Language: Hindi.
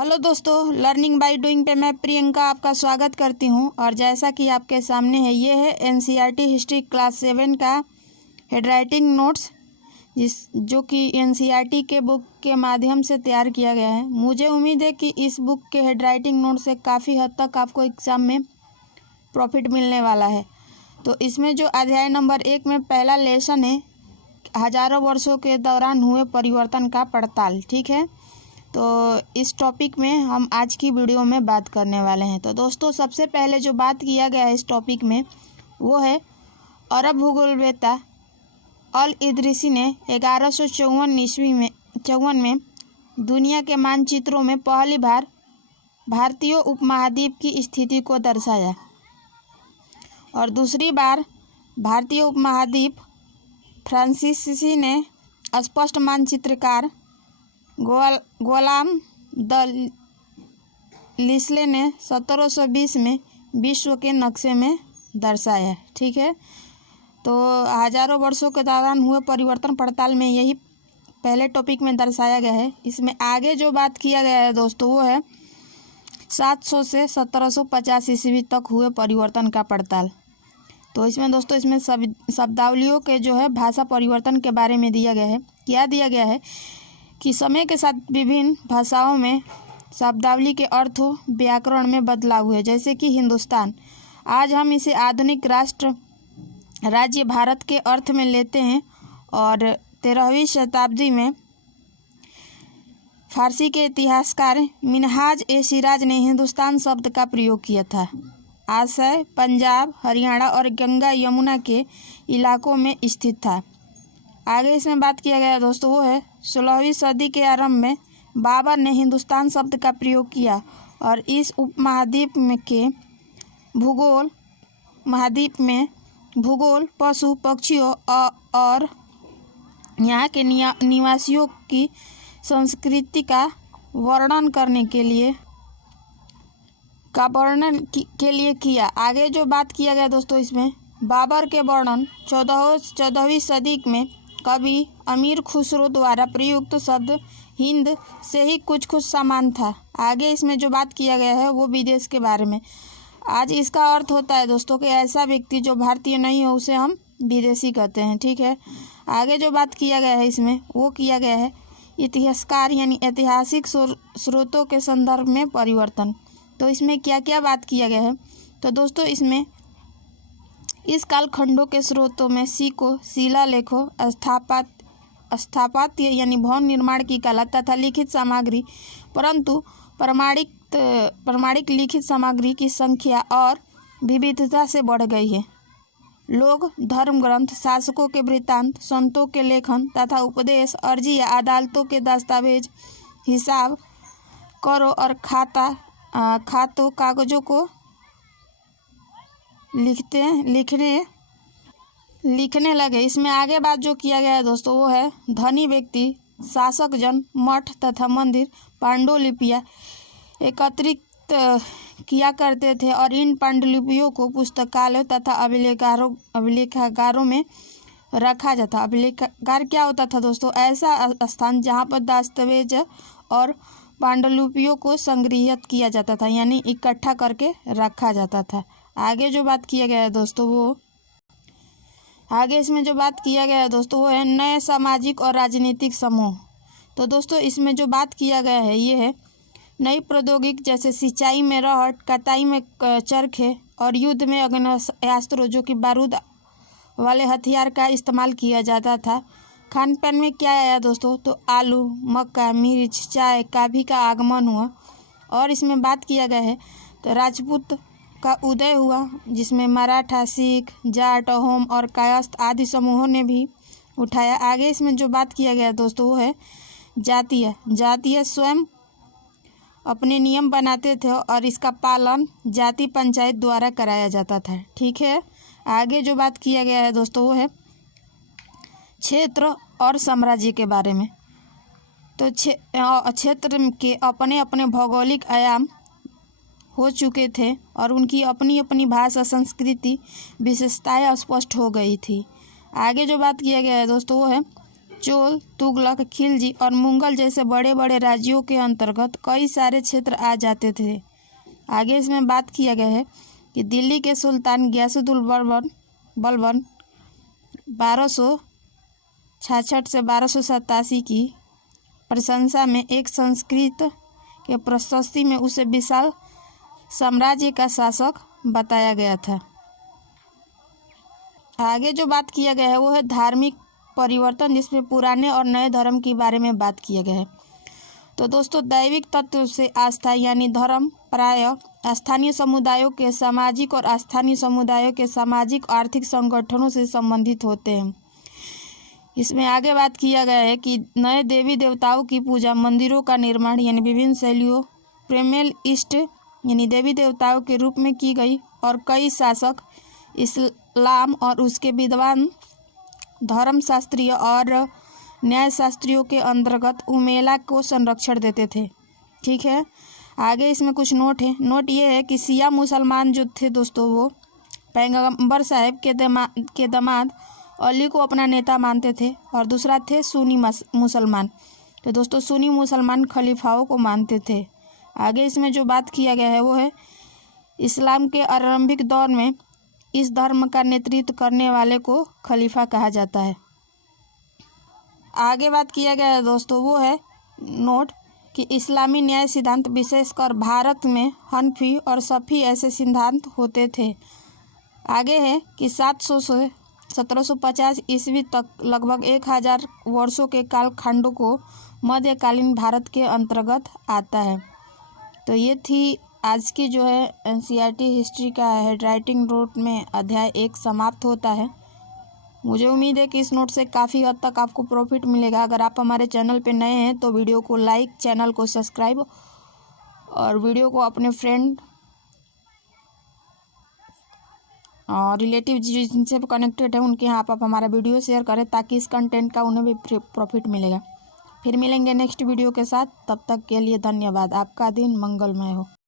हेलो दोस्तों, लर्निंग बाय डूइंग पे मैं प्रियंका आपका स्वागत करती हूं। और जैसा कि आपके सामने है, ये है एनसीईआरटी हिस्ट्री क्लास 7 का हैंडराइटिंग नोट्स, जो कि एनसीईआरटी के बुक के माध्यम से तैयार किया गया है। मुझे उम्मीद है कि इस बुक के हैंडराइटिंग नोट से काफ़ी हद तक आपको एग्ज़ाम में प्रॉफिट मिलने वाला है। तो इसमें जो अध्याय नंबर 1 में पहला लेसन है, हज़ारों वर्षों के दौरान हुए परिवर्तन का पड़ताल। ठीक है, तो इस टॉपिक में हम आज की वीडियो में बात करने वाले हैं। तो दोस्तों, सबसे पहले जो बात किया गया है इस टॉपिक में, वो है अरब भूगोलवेत्ता अल इदरीसी ने 1154 में दुनिया के मानचित्रों में पहली बार भारतीय उपमहाद्वीप की स्थिति को दर्शाया। और दूसरी बार भारतीय उपमहाद्वीप फ्रांसीसी ने स्पष्ट मानचित्रकार गुलाम द लिस्ले ने 1720 में विश्व के नक्शे में दर्शाया। ठीक है, तो हज़ारों वर्षों के दौरान हुए परिवर्तन पड़ताल में यही पहले टॉपिक में दर्शाया गया है। इसमें आगे जो बात किया गया है दोस्तों, वो है 700 से 1750 ईस्वी तक हुए परिवर्तन का पड़ताल। तो इसमें दोस्तों, इसमें शब्दावलियों के जो है भाषा परिवर्तन के बारे में दिया गया है। क्या दिया गया है कि समय के साथ विभिन्न भाषाओं में शब्दावली के अर्थ व्याकरण में बदलाव हुए। जैसे कि हिंदुस्तान, आज हम इसे आधुनिक राज्य भारत के अर्थ में लेते हैं। और 13वीं शताब्दी में फारसी के इतिहासकार मिनहाज ए सिराज ने हिंदुस्तान शब्द का प्रयोग किया था। आशय पंजाब, हरियाणा और गंगा यमुना के इलाकों में स्थित था। आगे इसमें बात किया गया दोस्तों, वो है 16वीं सदी के आरंभ में बाबर ने हिंदुस्तान शब्द का प्रयोग किया और इस उपमहाद्वीप में भूगोल, पशु पक्षियों और यहाँ के निवासियों की संस्कृति का वर्णन करने के लिए किया। आगे जो बात किया गया दोस्तों, इसमें बाबर के वर्णन 14वीं सदी में कवि अमीर खुसरो द्वारा प्रयुक्त शब्द हिंद से ही कुछ समान था। आगे इसमें जो बात किया गया है वो विदेश के बारे में। आज इसका अर्थ होता है दोस्तों कि ऐसा व्यक्ति जो भारतीय नहीं हो उसे हम विदेशी कहते हैं। ठीक है, आगे जो बात किया गया है इसमें वो किया गया है इतिहासकार यानी ऐतिहासिक स्रोतों के संदर्भ में परिवर्तन। तो इसमें क्या क्या बात किया गया है, तो दोस्तों इसमें इस कालखंडों के स्रोतों में सिक्कों, शिलालेखों, स्थापत्य यानी भवन निर्माण की कला तथा लिखित सामग्री, परंतु प्रमाणिक लिखित सामग्री की संख्या और विविधता से बढ़ गई है। लोग धर्म ग्रंथ, शासकों के वृत्तांत, संतों के लेखन तथा उपदेश, अर्जी या अदालतों के दस्तावेज, हिसाब, करों और खातों कागजों को लिखने लगे। इसमें आगे बात जो किया गया है दोस्तों, वो है धनी व्यक्ति, शासक जन, मठ तथा मंदिर पांडुलिपियाँ एकत्रित किया करते थे और इन पांडुलिपियों को पुस्तकालयों तथा अभिलेखागारों में रखा जाता। अभिलेखागार क्या होता था दोस्तों? ऐसा स्थान जहाँ पर दस्तावेज और पांडुलिपियों को संग्रहित किया जाता था, यानी इकट्ठा करके रखा जाता था। आगे जो बात किया गया है दोस्तों, इसमें जो बात किया गया है दोस्तों, वो है नए सामाजिक और राजनीतिक समूह। तो दोस्तों इसमें जो बात किया गया है ये है नई प्रौद्योगिकी, जैसे सिंचाई में रहट, कटाई में चरखे और युद्ध में अग्नेयास्त्र जो कि बारूद वाले हथियार का इस्तेमाल किया जाता था। खान पान में क्या आया दोस्तों, तो आलू, मक्का, मिर्च, चाय, कॉफी का आगमन हुआ। और इसमें बात किया गया है तो राजपूत का उदय हुआ, जिसमें मराठा, सिख, जाट, अहोम और कायस्थ आदि समूहों ने भी उठाया। आगे इसमें जो बात किया गया दोस्तों, वो है जातीय स्वयं अपने नियम बनाते थे और इसका पालन जाति पंचायत द्वारा कराया जाता था। ठीक है, आगे जो बात किया गया है दोस्तों, वो है क्षेत्र और साम्राज्य के बारे में। तो क्षेत्र के अपने अपने भौगोलिक आयाम हो चुके थे और उनकी अपनी अपनी भाषा, संस्कृति, विशेषताएं स्पष्ट हो गई थी। आगे जो बात किया गया है दोस्तों, वो है चोल, तुगलक, खिलजी और मुगल जैसे बड़े बड़े राज्यों के अंतर्गत कई सारे क्षेत्र आ जाते थे। आगे इसमें बात किया गया है कि दिल्ली के सुल्तान गियासुद्दीन बलबन 1266 से 1287 की प्रशंसा में एक संस्कृत के प्रशस्ति में उसे विशाल साम्राज्य का शासक बताया गया था। आगे जो बात किया गया है वो है धार्मिक परिवर्तन, जिसमें पुराने और नए धर्म के बारे में बात किया गया है। तो दोस्तों, दैविक तत्व से आस्था यानी धर्म प्रायः स्थानीय समुदायों के सामाजिक और स्थानीय समुदायों के सामाजिक आर्थिक संगठनों से संबंधित होते हैं। इसमें आगे बात किया गया है कि नए देवी देवताओं की पूजा, मंदिरों का निर्माण यानी विभिन्न शैलियों प्रेमेल इष्ट यानी देवी देवताओं के रूप में की गई और कई शासक इस्लाम और उसके विद्वान धर्मशास्त्रीय और न्यायशास्त्रियों के अंतर्गत उमेला को संरक्षण देते थे। ठीक है, आगे इसमें कुछ नोट है। नोट ये है कि शिया मुसलमान जो थे दोस्तों, वो पैगंबर साहब के दामाद अली को अपना नेता मानते थे, और दूसरा थे सुन्नी मुसलमान। तो दोस्तों, सुन्नी मुसलमान खलीफाओं को मानते थे। आगे इसमें जो बात किया गया है वो है इस्लाम के आरंभिक दौर में इस धर्म का नेतृत्व करने वाले को खलीफा कहा जाता है। आगे बात किया गया है दोस्तों वो है नोट कि इस्लामी न्याय सिद्धांत, विशेषकर भारत में हनफी और शफी ऐसे सिद्धांत होते थे। आगे है कि 700 से 1750 ईस्वी तक लगभग 1000 वर्षों के कालखंड को मध्यकालीन भारत के अंतर्गत आता है। तो ये थी आज की जो है NCERT हिस्ट्री का हैंडराइटिंग नोट में अध्याय 1 समाप्त होता है। मुझे उम्मीद है कि इस नोट से काफ़ी हद तक आपको प्रॉफिट मिलेगा। अगर आप हमारे चैनल पे नए हैं तो वीडियो को लाइक, चैनल को सब्सक्राइब और वीडियो को अपने फ्रेंड और रिलेटिव जिनसे कनेक्टेड है उनके यहाँ आप हमारा वीडियो शेयर करें, ताकि इस कंटेंट का उन्हें भी प्रॉफिट मिलेगा। फिर मिलेंगे नेक्स्ट वीडियो के साथ, तब तक के लिए धन्यवाद। आपका दिन मंगलमय हो।